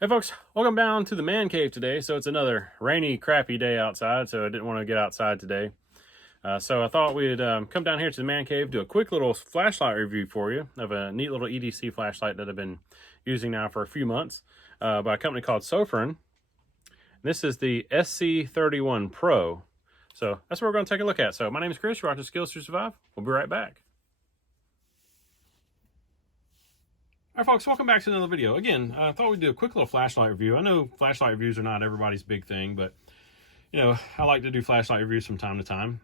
Hey folks, welcome down to the man cave today. So it's another rainy, crappy day outside, so I didn't want to get outside today. So I thought we'd come down here to the man cave, do a quick little flashlight review for you of a neat little EDC flashlight that I've been using now for a few months by a company called SOFIRN. This is the SC31 Pro. So that's what we're going to take a look at. So my name is Chris, you're watching Skills to Survive. We'll be right back. All right, folks, welcome back to another video. Again, I thought we'd do a quick little flashlight review. I know flashlight reviews are not everybody's big thing, but, you know, I like to do flashlight reviews from time to time.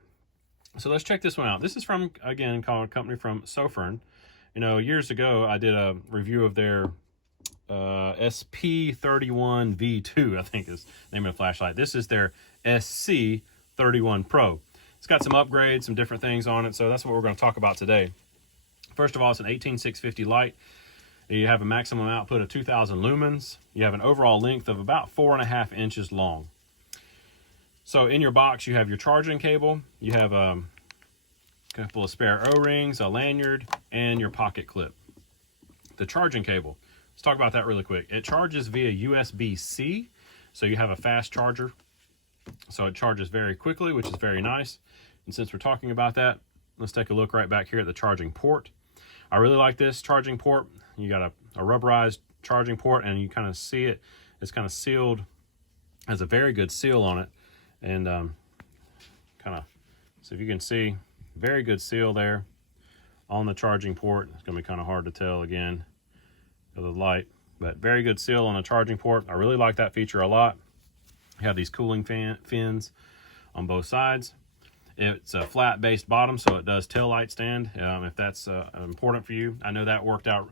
So let's check this one out. This is from, again, called a company from SOFIRN. You know, years ago, I did a review of their SP31 V2, I think is the name of the flashlight. This is their SC31 Pro. It's got some upgrades, some different things on it, so that's what we're going to talk about today. First of all, it's an 18650 light. You have a maximum output of 2000 lumens. You have an overall length of about 4.5 inches long. So in your box, you have your charging cable. You have a couple of spare O-rings, a lanyard, and your pocket clip. The charging cable, let's talk about that really quick. It charges via USB-C, so you have a fast charger. So it charges very quickly, which is very nice. And since we're talking about that, let's take a look right back here at the charging port. I really like this charging port. You got a rubberized charging port, and you kind of see it. It's kind of sealed, has a very good seal on it, and kind of, so if you can see, very good seal there on the charging port. It's going to be kind of hard to tell again with the light, but very good seal on the charging port. I really like that feature a lot. You have these cooling fins on both sides. It's a flat based bottom, so it does tail light stand if that's important for you. I know that worked out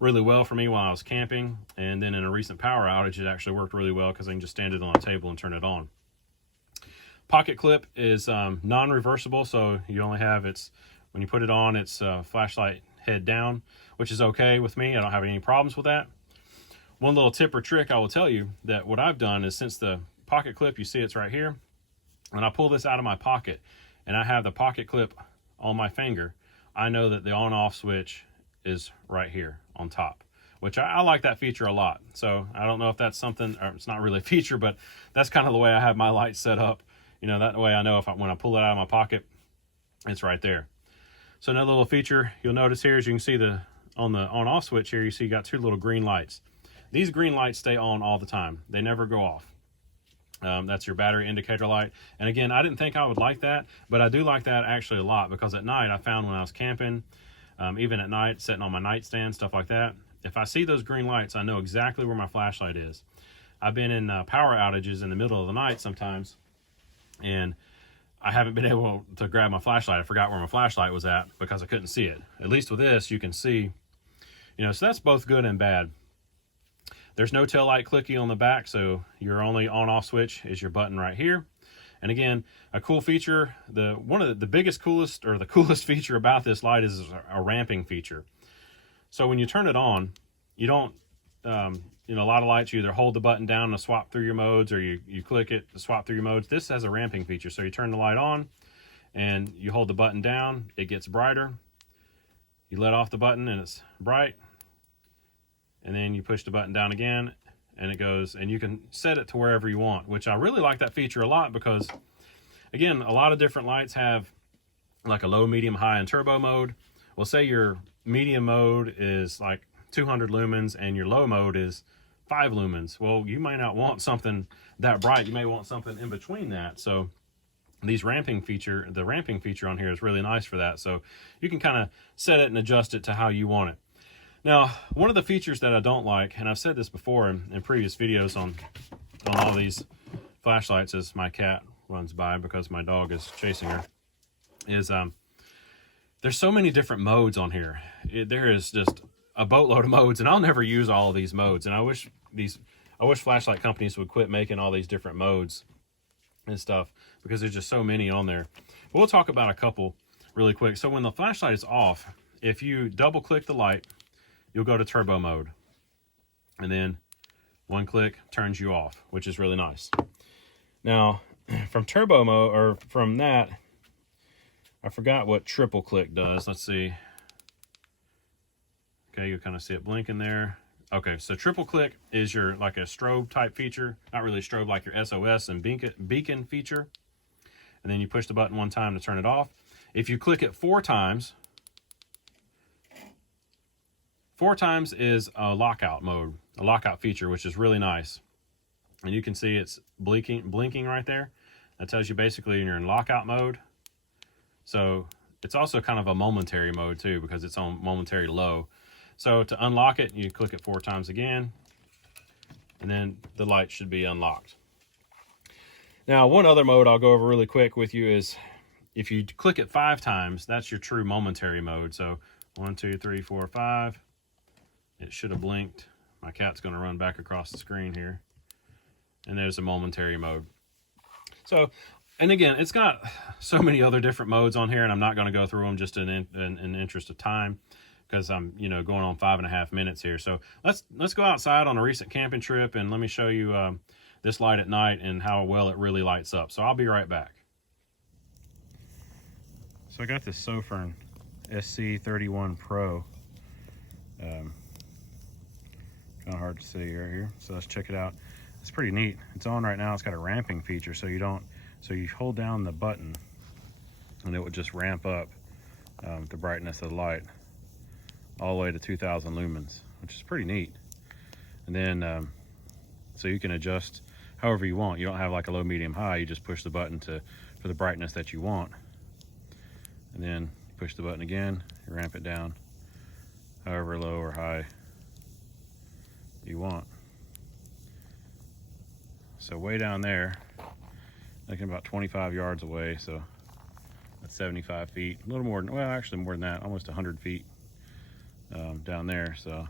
really well for me while I was camping, and then in a recent power outage it actually worked really well because I can just stand it on a table and turn it on. Pocket clip is non-reversible, so you only have when you put it on, it's flashlight head down, which is okay with me. I don't have any problems with that. One little tip or trick I will tell you that what I've done is, since the pocket clip, you see it's right here, when I pull this out of my pocket and I have the pocket clip on my finger, I know that the on-off switch is right here on top, which I like that feature a lot. So I don't know if that's something, or it's not really a feature, but that's kind of the way I have my light set up. You know, that way I know when I pull it out of my pocket, it's right there. So another little feature you'll notice here is you can see on the on-off switch here, you see you got two little green lights. These green lights stay on all the time. They never go off. That's your battery indicator light. And again, I didn't think I would like that, but I do like that actually a lot, because at night I found when I was camping, even at night, sitting on my nightstand, stuff like that, if I see those green lights, I know exactly where my flashlight is. I've been in power outages in the middle of the night sometimes, and I haven't been able to grab my flashlight. I forgot where my flashlight was at because I couldn't see it. At least with this, you can see, you know, so that's both good and bad. There's no tail light clicky on the back, so your only on-off switch is your button right here. And again, a cool feature, one of the biggest, coolest, or the coolest feature about this light is a ramping feature. So when you turn it on, you don't, you know, a lot of lights, you either hold the button down to swap through your modes, or you click it to swap through your modes. This has a ramping feature. So you turn the light on and you hold the button down, it gets brighter. You let off the button and it's bright. And then you push the button down again and it goes, and you can set it to wherever you want, which I really like that feature a lot, because again, a lot of different lights have like a low, medium, high, and turbo mode. Well, say your medium mode is like 200 lumens and your low mode is 5 lumens. Well, you might not want something that bright. You may want something in between that. So the ramping feature on here is really nice for that. So you can kind of set it and adjust it to how you want it. Now, one of the features that I don't like, and I've said this before in previous videos on all these flashlights as my cat runs by because my dog is chasing her, is there's so many different modes on here. There is just a boatload of modes, and I'll never use all of these modes. And I wish flashlight companies would quit making all these different modes and stuff, because there's just so many on there. But we'll talk about a couple really quick. So when the flashlight is off, if you double click the light, you'll go to turbo mode, and then one click turns you off, which is really nice. Now, from turbo mode, or from that, I forgot what triple click does. Let's see. Okay, you'll kind of see it blinking there. Okay, so triple click is your like a strobe type feature, not really strobe, like your SOS and beacon feature. And then you push the button one time to turn it off. If you click it 4 times, 4 times is a lockout mode, a lockout feature, which is really nice. And you can see it's blinking right there. That tells you basically you're in lockout mode. So it's also kind of a momentary mode too, because it's on momentary low. So to unlock it, you click it 4 times again, and then the light should be unlocked. Now, one other mode I'll go over really quick with you is if you click it 5 times, that's your true momentary mode. So 1, 2, 3, 4, 5. It should have blinked. My cat's going to run back across the screen here. And there's a momentary mode. So, and again, it's got so many other different modes on here, and I'm not going to go through them just in the interest of time, because I'm, you know, going on 5.5 minutes here. So let's go outside on a recent camping trip, and let me show you this light at night and how well it really lights up. So I'll be right back. So I got this SOFIRN SC31 Pro. Kind of hard to see right here. So let's check it out. It's pretty neat. It's on right now. It's got a ramping feature, so you hold down the button and it will just ramp up the brightness of the light all the way to 2000 lumens, which is pretty neat. And then so you can adjust however you want. You don't have like a low, medium, high. You just push the button for the brightness that you want, and then push the button again, you ramp it down however low or high you want. So way down there, looking about 25 yards away, so that's 75 feet, a little more than, well, actually more than that, almost 100 feet down there. So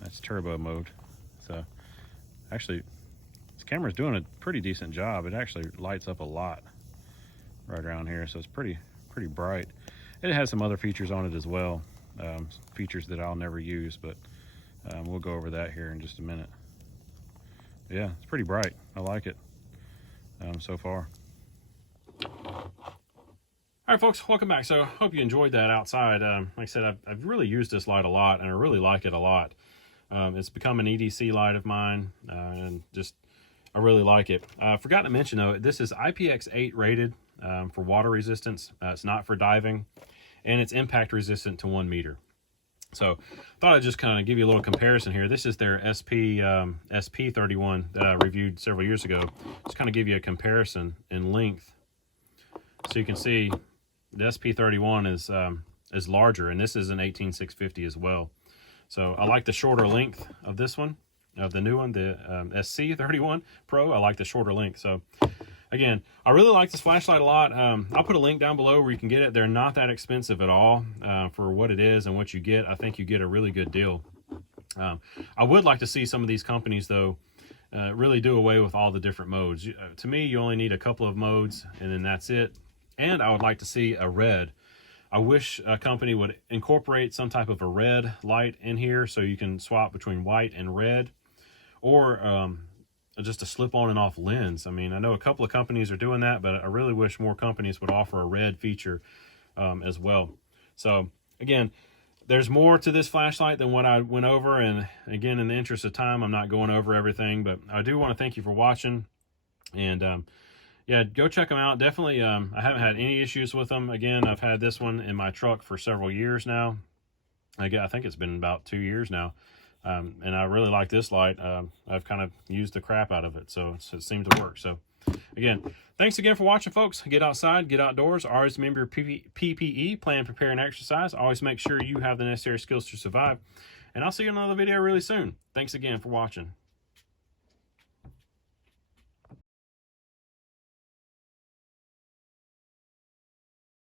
that's turbo mode. So actually this camera's doing a pretty decent job. It actually lights up a lot right around here, so it's pretty bright. It has some other features on it as well, features that I'll never use, but we'll go over that here in just a minute. Yeah, it's pretty bright. I like it so far. All right, folks, welcome back. So hope you enjoyed that outside. Like I said, I've really used this light a lot, and I really like it a lot. It's become an EDC light of mine, and just I really like it. I forgot to mention, though, this is IPX8 rated for water resistance. It's not for diving, and it's impact resistant to 1 meter. So thought I'd just kind of give you a little comparison here. This is their SP31 that I reviewed several years ago. Just kind of give you a comparison in length. So you can see the SP31 is larger, and this is an 18650 as well. So I like the shorter length of this one, of the new one, the SC31 Pro. I like the shorter length. So again, I really like this flashlight a lot. I'll put a link down below where you can get it. They're not that expensive at all for what it is and what you get. I think you get a really good deal. I would like to see some of these companies, though, really do away with all the different modes. To me, you only need a couple of modes, and then that's it. And I would like to see a red. I wish a company would incorporate some type of a red light in here so you can swap between white and red, or just a slip on and off lens. I mean, I know a couple of companies are doing that, but I really wish more companies would offer a red feature as well. So again, there's more to this flashlight than what I went over, and again, in the interest of time, I'm not going over everything, but I do want to thank you for watching. And yeah, go check them out. Definitely, I haven't had any issues with them. Again, I've had this one in my truck for several years now. I think it's been about 2 years now. And I really like this light. I've kind of used the crap out of it, so it seemed to work. So again, thanks again for watching, folks. Get outside, get outdoors. Always remember your PPE, plan, prepare, and exercise. Always make sure you have the necessary skills to survive. And I'll see you in another video really soon. Thanks again for watching.